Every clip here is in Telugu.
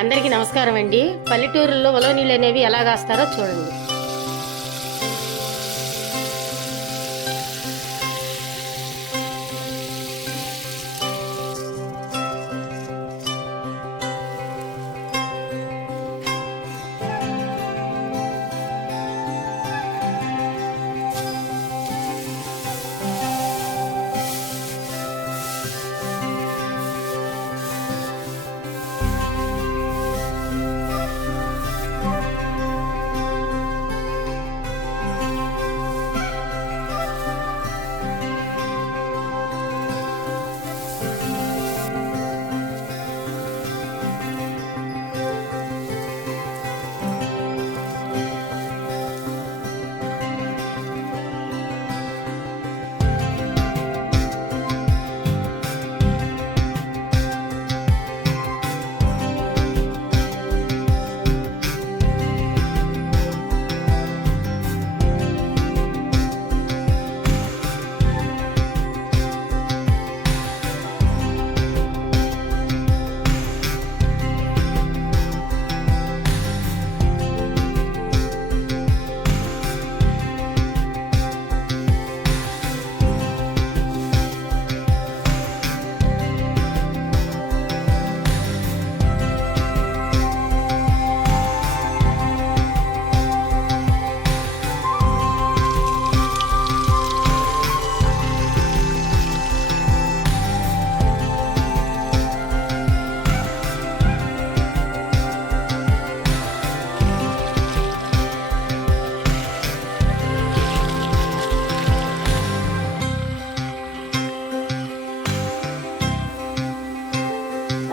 అందరికీ నమస్కారం అండి. పల్లెటూరులో ఉలవ నీళ్ళు అనేవి ఎలా కాస్తారో చూడండి.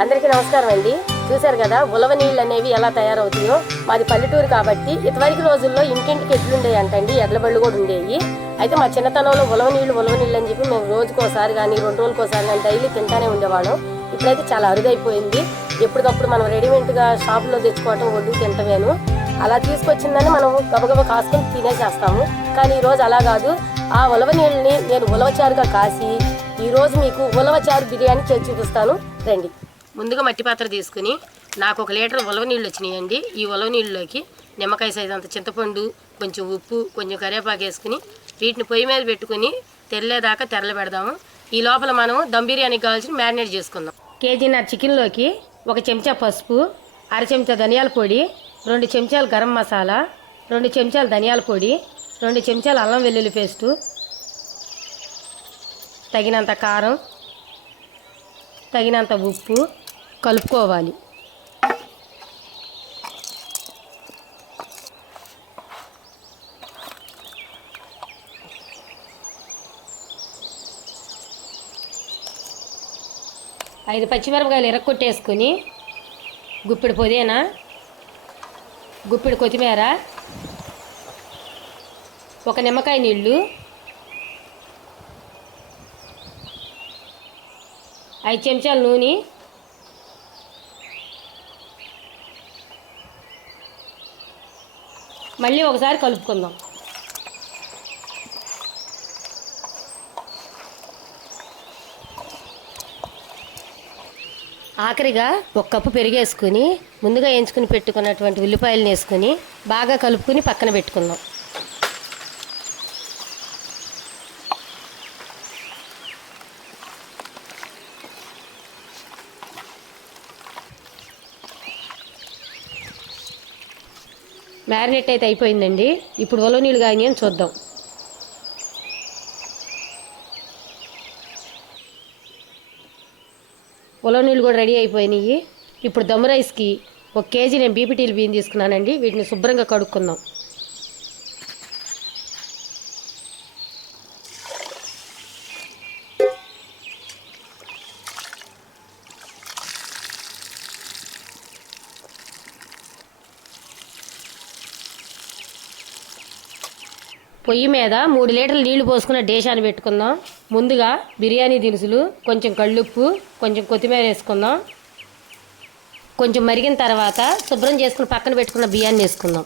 అందరికీ నమస్కారం అండి. చూశారు కదా ఉలవ నీళ్ళు అనేవి ఎలా తయారవుతాయో. మాది పల్లెటూరు కాబట్టి ఇదివరకు రోజుల్లో ఇంటింటికి ఎడ్లుండేవి అంటండి, ఎడ్ల బళ్ళు కూడా ఉండేవి. అయితే మా చిన్నతనంలో ఉలవ నీళ్ళు అని చెప్పి మేము రోజుకోసారి కానీ 2 రోజులకోసారి కానీ డైలీ తింటానే ఉండేవాళ్ళం. ఇప్పుడైతే చాలా అరుదైపోయింది. ఎప్పటికప్పుడు మనం రెడీమేడ్గా షాపులో తెచ్చుకోవటం, వడ్డు తింటవేను. అలా తీసుకొచ్చిందని మనం గబగబా కాసుకొని తినేసేస్తాము. కానీ ఈరోజు అలా కాదు. ఆ ఉలవ నీళ్ళని నేను ఉలవచారుగా కాసి ఈరోజు మీకు ఉలవచారు బిర్యానీ చేసి చూపిస్తాను, రండి. ముందుగా మట్టి పాత్ర తీసుకుని నాకు 1 లీటర్ ఉలవ నీళ్ళు వచ్చినాయండి. ఈ ఉలవ నీళ్ళలోకి నిమ్మకాయ సైజు అంత చింతపండు, కొంచెం ఉప్పు, కొంచెం కరివేపాకు వేసుకుని వీటిని పొయ్యి మీద పెట్టుకుని తెరలేదాకా తెరలబెడదాము. ఈ లోపల మనం దమ్ బిర్యానీకి కావాల్సిన మ్యారినేట్ చేసుకుందాం. కేజీన్నర చికెన్లోకి 1 చెంచా పసుపు, 1/2 చెంచా ధనియాల పొడి, 2 చెంచాలు గరం మసాలా, 2 చెంచాలు ధనియాల పొడి, 2 చెంచాలు అల్లం వెల్లుల్లి పేస్టు, తగినంత కారం, తగినంత ఉప్పు కలుపుకోవాలి. ఐదు పచ్చిమిరపకాయలు ఇరక్కొట్టేసుకుని గుప్పిడి పుదీనా, గుప్పిడి కొత్తిమీర, 1 నిమ్మకాయ నీళ్ళు, 5 చెంచాల నూనె, మళ్ళీ ఒకసారి కలుపుకుందాం. ఆఖరిగా 1 కప్పు పెరిగేసుకుని ముందుగా వేయించుకుని పెట్టుకున్నటువంటి ఉల్లిపాయలను వేసుకుని బాగా కలుపుకుని పక్కన పెట్టుకుందాం. మ్యారినేట్ అయితే అయిపోయిందండి. ఇప్పుడు ఉలవ నీళ్ళు కాని అని చూద్దాం. ఉలవ నీళ్ళు కూడా రెడీ అయిపోయినాయి. ఇప్పుడు దమ్ రైస్కి 1 కేజీ నేను బీపీటీలు బియ్యం తీసుకున్నానండి. వీటిని శుభ్రంగా కడుక్కుందాం. పొయ్యి మీద 3 లీటర్ల నీళ్లు పోసుకున్న డేషాన్ని పెట్టుకుందాం. ముందుగా బిర్యానీ దినుసులు, కొంచెం కళ్ళుప్పు, కొంచెం కొత్తిమీర వేసుకుందాం. కొంచెం మరిగిన తర్వాత శుభ్రం చేసుకుని పక్కన పెట్టుకున్న బియ్యాన్ని వేసుకుందాం.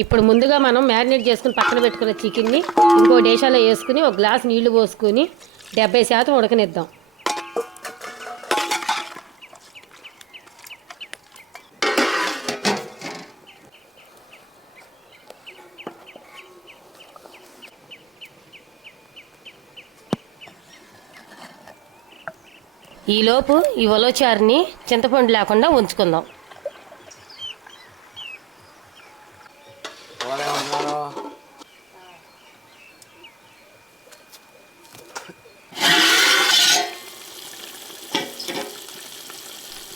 ఇప్పుడు ముందుగా మనం మ్యారినేట్ చేసుకుని పక్కన పెట్టుకున్న చికెన్ని ఇంకో డేషాలో వేసుకుని ఒక గ్లాస్ నీళ్లు పోసుకుని 70% ఉడకనిద్దాం. ఈలోపు ఈ ఉలవచారుని చింతపండు లేకుండా ఉంచుకుందాం.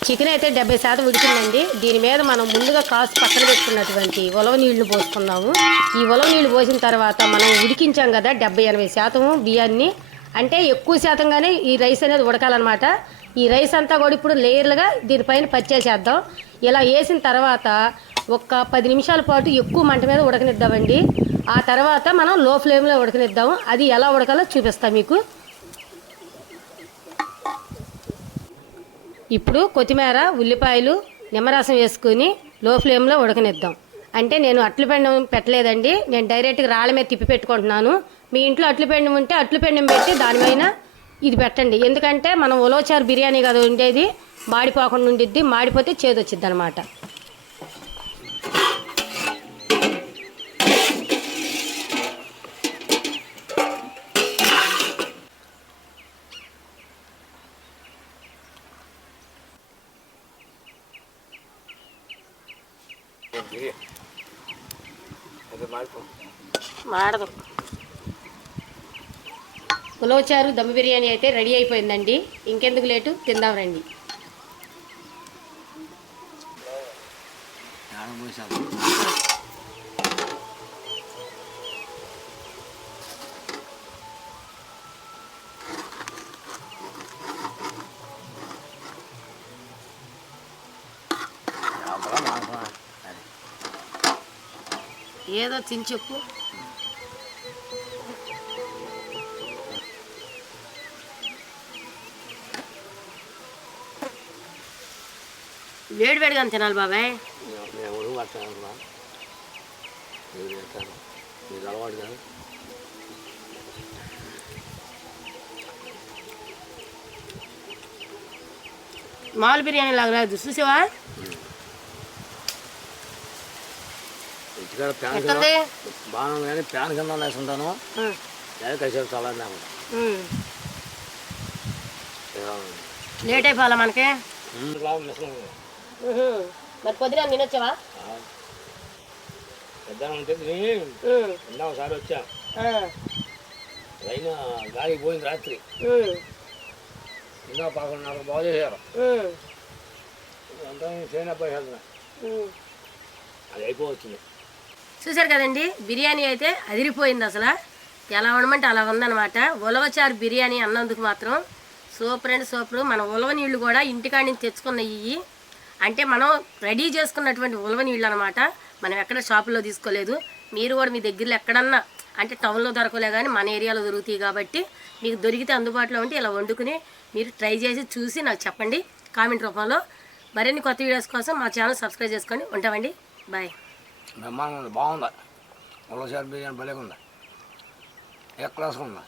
చికెన్ అయితే 70% ఉడికిందండి. దీని మీద మనం ముందుగా కాసు పక్కన పెట్టుకున్నటువంటి ఉలవ నీళ్లు పోసుకున్నాము. ఈ ఉలవ నీళ్లు పోసిన తర్వాత మనం ఉడికించాం కదా 70-80% బియ్యాన్ని, అంటే ఎక్కువ శాతంగానే ఈ రైస్ అనేది ఉడకాలన్నమాట. ఈ రైస్ అంతా కూడా ఇప్పుడు లేయర్లుగా దీనిపైన పచ్చేసేద్దాం. ఇలా వేసిన తర్వాత ఒక 10 నిమిషాల పాటు ఎక్కువ మంట మీద ఉడకనిద్దామండి. ఆ తర్వాత మనం లో ఫ్లేమ్లో ఉడకనిద్దాము. అది ఎలా ఉడకాలో చూపిస్తాం మీకు. ఇప్పుడు కొత్తిమీర, ఉల్లిపాయలు, నిమ్మరసం వేసుకుని లో ఫ్లేమ్లో ఉడకనిద్దాం. అంటే నేను అట్లు పెండం పెట్టలేదండి, నేను డైరెక్ట్గా రాళ్ళ మీద తిప్పి పెట్టుకుంటున్నాను. మీ ఇంట్లో అట్లు పెండం ఉంటే అట్లు పెండం పెట్టి దానిపైన ఇది పెట్టండి. ఎందుకంటే మనం ఉలవచారు బిర్యానీ కదా ఉండేది, మాడిపోకుండా ఉండిద్ది. మాడిపోతే చేదు వచ్చిద్ది అనమాట. మాడదు. ఉలవచారు దమ్ బిర్యానీ అయితే రెడీ అయిపోయిందండి. ఇంకెందుకు లేటు, తిందాం రండి. ఏదో తిని చెప్పు. వేడివేడిగా తినాలి బాబాయ్. మామూలు బిర్యానీ లాగా రాదు, చూసావా? బాగుంది కానీ ప్యాన్ కింద వేసుకుంటాను. చాలా లేట్ అయిపోవాలా మనకి. మరి పొద్దున తినొచ్చావా? ఒకసారి వచ్చా, అయినా గాలికి పోయింది రాత్రి. ఇంకా 11:30 బాగు చేశారు. అంతా చేయనబ్బాయి అది అయిపోవచ్చింది. చూసారు కదండి, బిర్యానీ అయితే అదిరిపోయింది. అసలు ఎలా ఉండమంటే అలా ఉందన్నమాట. ఉలవచారు బిర్యానీ అన్నందుకు మాత్రం సూపర్ అండ్ సూపర్. మన ఉలవ నీళ్ళు కూడా ఇంటికాడి నుంచి తెచ్చుకున్నవి, అంటే మనం రెడీ చేసుకున్నటువంటి ఉలవ నీళ్ళు అనమాట. మనం ఎక్కడ షాపులో తీసుకోలేదు. మీరు కూడా మీ దగ్గరలో ఎక్కడన్నా, అంటే టౌన్లో దొరకలే కానీ మన ఏరియాలో దొరుకుతాయి కాబట్టి మీకు దొరికితే అందుబాటులో ఉంటే ఇలా వండుకుని మీరు ట్రై చేసి చూసి నాకు చెప్పండి కామెంట్ రూపంలో. మరిన్ని కొత్త వీడియోస్ కోసం మా ఛానల్ సబ్స్క్రైబ్ చేసుకోండి. ఉంటామండి, బాయ్. బ్రహ్మాండంగా ఉంది, బాగుందా ఉలవచారు బిర్యానీ, భలేగా ఉందా, ఏ క్లాస్గా ఉందా.